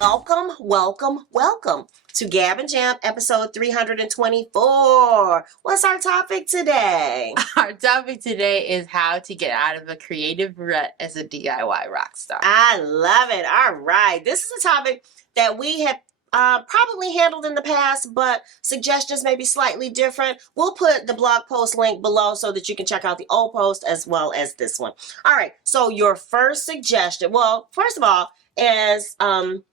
Welcome, welcome, welcome to Gab and Jam episode 324. What's our topic today? Our topic today is how to get out of a creative rut as a DIY rock star. I love it. All right. This is a topic that we have probably handled in the past, but suggestions may be slightly different. We'll put the blog post link below so that you can check out the old post as well as this one. All right. So your first suggestion, well, first of all, as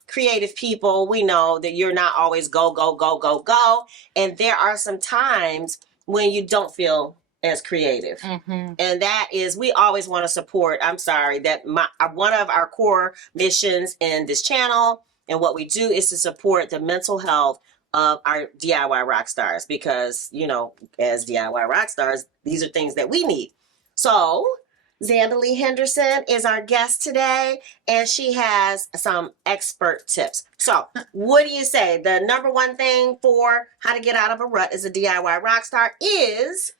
creative people, we know that you're not always go, go, go, go, go. And there are some times when you don't feel as creative. Mm-hmm. And that is, we always want to support, I'm sorry, that one of our core missions in this channel and what we do is to support the mental health of our DIY rock stars because, you know, as DIY rock stars, these are things that we need. So Zandalee Henderson is our guest today, and she has some expert tips. So what do you say? The number one thing for how to get out of a rut as a DIY rock star is...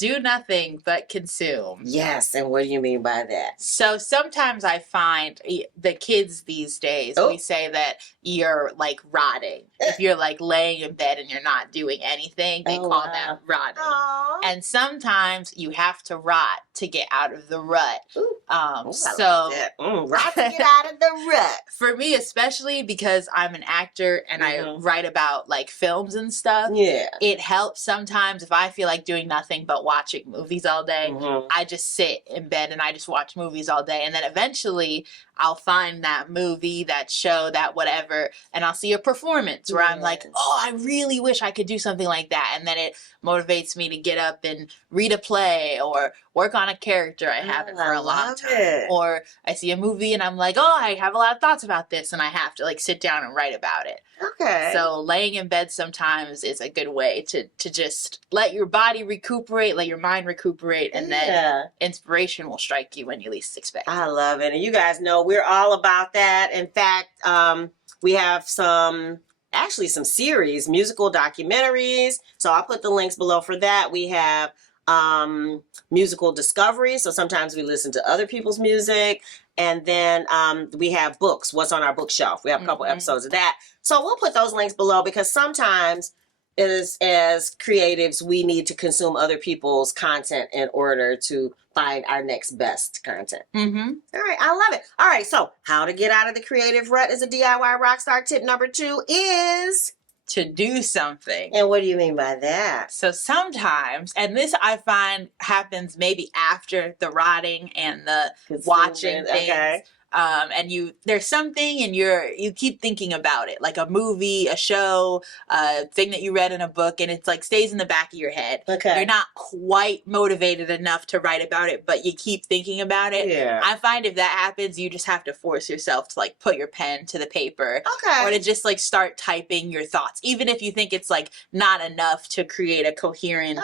do nothing but consume. Yes, and what do you mean by that? So sometimes I find the kids these days, we say that you're like rotting. If you're like laying in bed and you're not doing anything, they call that rotting. Aww. And sometimes you have to rot to get out of the rut. Rot to get out of the rut. For me, especially because I'm an actor and I write about like films and stuff. Yeah. It helps sometimes if I feel like doing nothing but watching movies all day. I just sit in bed and I just watch movies all day. And then eventually I'll find that movie, that show, that whatever, and I'll see a performance where I'm like, oh, I really wish I could do something like that. And then it motivates me to get up and read a play or work on a character I haven't for a long time. Or I see a movie and I'm like, oh, I have a lot of thoughts about this and I have to like sit down and write about it. Okay. So laying in bed sometimes is a good way to just let your body recuperate, let your mind recuperate, and then inspiration will strike you when you least expect it. I love it. And you guys know we're all about that. In fact, we have some series, musical documentaries. So I'll put the links below for that. We have musical discoveries. So sometimes we listen to other people's music. And then we have books, what's on our bookshelf. We have a couple episodes of that. So we'll put those links below because sometimes as creatives, we need to consume other people's content in order to find our next best content. All right, I love it. All right, so how to get out of the creative rut as a DIY rock star. Tip number 2 is... to do something. And what do you mean by that? So sometimes, and this I find happens maybe after the rotting and the watching things. And there's something and you keep thinking about it, like a movie, a show, a thing that you read in a book, and it's like stays in the back of your head. Okay. You're not quite motivated enough to write about it, but you keep thinking about it. Yeah. I find if that happens, you just have to force yourself to like put your pen to the paper. Okay. Or to just like start typing your thoughts. Even if you think it's like not enough to create a coherent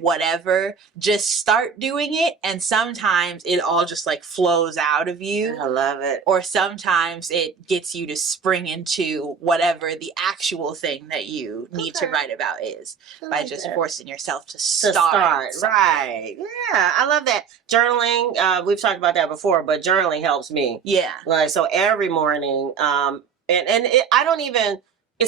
whatever, just start doing it. And sometimes it all just like flows out of you. I love it. Or sometimes it gets you to spring into whatever the actual thing that you need to write about is by just forcing yourself to start. Right. Yeah, I love that. Journaling, we've talked about that before, but journaling helps me. Yeah. Like, so every morning, it's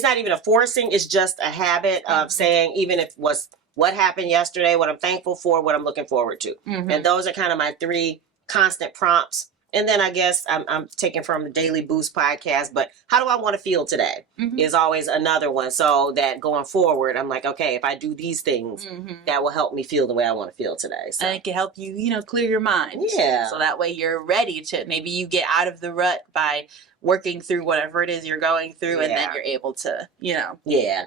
not even a forcing, it's just a habit of saying, even if what happened yesterday, what I'm thankful for, what I'm looking forward to. And those are kind of my 3 constant prompts. And then I guess I'm taking from the Daily Boost podcast, but how do I want to feel today is always another one. So that going forward, I'm like, okay, if I do these things, that will help me feel the way I want to feel today. So. And it can help you, clear your mind. Yeah. So that way you're ready to, maybe you get out of the rut by working through whatever it is you're going through, and then you're able to,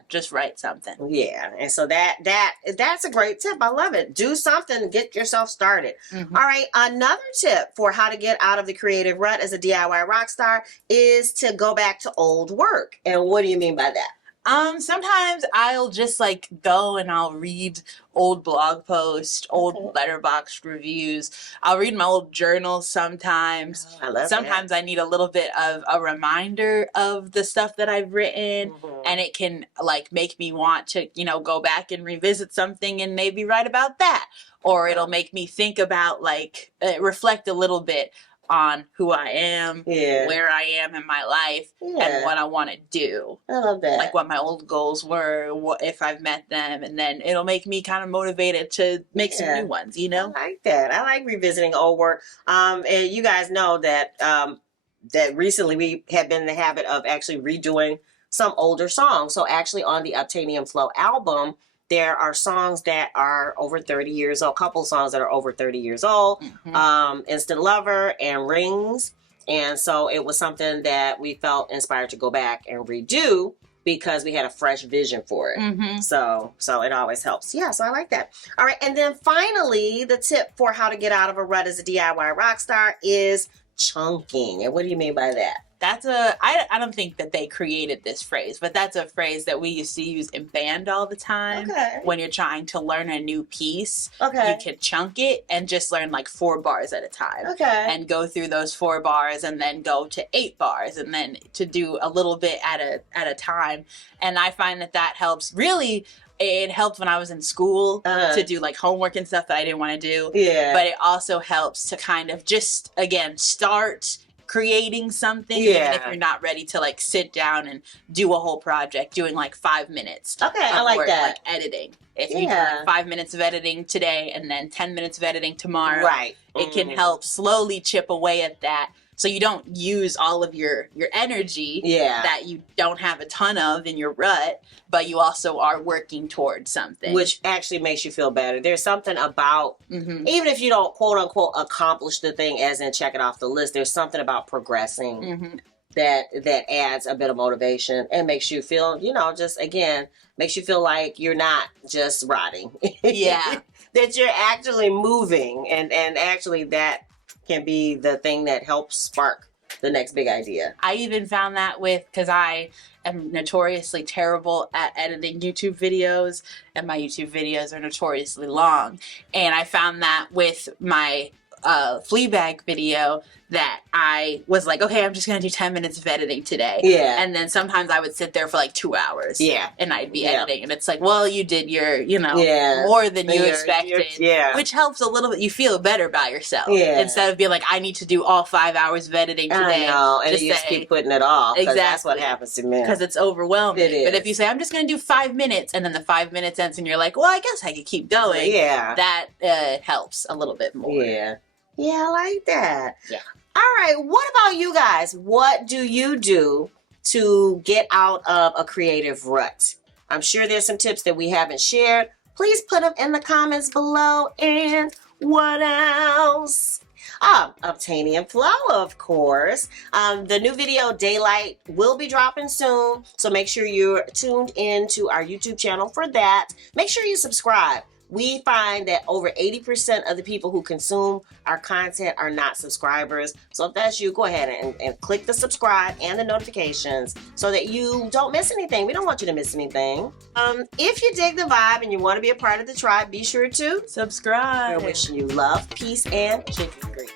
just write something. Yeah. And so that's a great tip. I love it. Do something, get yourself started. All right. Another tip for how to get out of the creative rut as a DIY rock star is to go back to old work. And what do you mean by that? Sometimes I'll just like go and I'll read old blog posts, old letterboxd reviews. I'll read my old journals sometimes. I love Sometimes I need a little bit of a reminder of the stuff that I've written, and it can like make me want to, go back and revisit something and maybe write about that. Or it'll make me think about reflect a little bit on who I am, Yeah. where I am in my life, and what I want to do. I love that. Like what my old goals were, what if I've met them, and then it'll make me kind of motivated to make some new ones, you know? I like that. I like revisiting old work. And you guys know that that recently we have been in the habit of actually redoing some older songs. So actually on the Obtanium Flow album, there are songs that are over 30 years old, a couple songs that are over 30 years old, Instant Lover and Rings. And so it was something that we felt inspired to go back and redo because we had a fresh vision for it. So it always helps. Yeah, so I like that. All right, and then finally, the tip for how to get out of a rut as a DIY rock star is chunking. And what do you mean by that? That's I don't think that they created this phrase, but that's a phrase that we used to use in band all the time. When you're trying to learn a new piece, you can chunk it and just learn like 4 bars at a time. And go through those 4 bars and then go to 8 bars and then to do a little bit at a time. And I find that helps. Really, it helped when I was in school to do like homework and stuff that I didn't want to do. But it also helps to kind of just, again, start creating something, even if you're not ready to like sit down and do a whole project, doing like 5 minutes. I like work, that. Like editing. If you do like 5 minutes of editing today and then 10 minutes of editing tomorrow, it can help slowly chip away at that. So you don't use all of your energy that you don't have a ton of in your rut, but you also are working towards something. Which actually makes you feel better. There's something about, even if you don't quote unquote accomplish the thing as in check it off the list, there's something about progressing that adds a bit of motivation and makes you feel, just again, makes you feel like you're not just rotting. That you're actually moving and actually that can be the thing that helps spark the next big idea. I even found that because I am notoriously terrible at editing YouTube videos, and my YouTube videos are notoriously long. And I found that with my Fleabag video that I was like, okay, I'm just going to do 10 minutes of editing today. And then sometimes I would sit there for like 2 hours. And I'd be editing. And it's like, well, you did your, more than you expected. Which helps a little bit. You feel better about yourself. Instead of being like, I need to do all 5 hours of editing today. I know. And you just keep putting it off. Exactly. That's what happens to me. Because it's overwhelming. It is. But if you say, I'm just going to do 5 minutes, and then the 5 minutes ends and you're like, well, I guess I could keep going. That helps a little bit more. Yeah, I like that. All right, what about you guys? What do you do to get out of a creative rut? I'm sure there's some tips that we haven't shared. Please put them in the comments below. And what else? Obtanium Flow, of course. The new video, Daylight, will be dropping soon. So make sure you're tuned in to our YouTube channel for that. Make sure you subscribe. We find that over 80% of the people who consume our content are not subscribers. So if that's you, go ahead and click the subscribe and the notifications so that you don't miss anything. We don't want you to miss anything. If you dig the vibe and you want to be a part of the tribe, be sure to subscribe. We're wishing you love, peace, and chicken grease.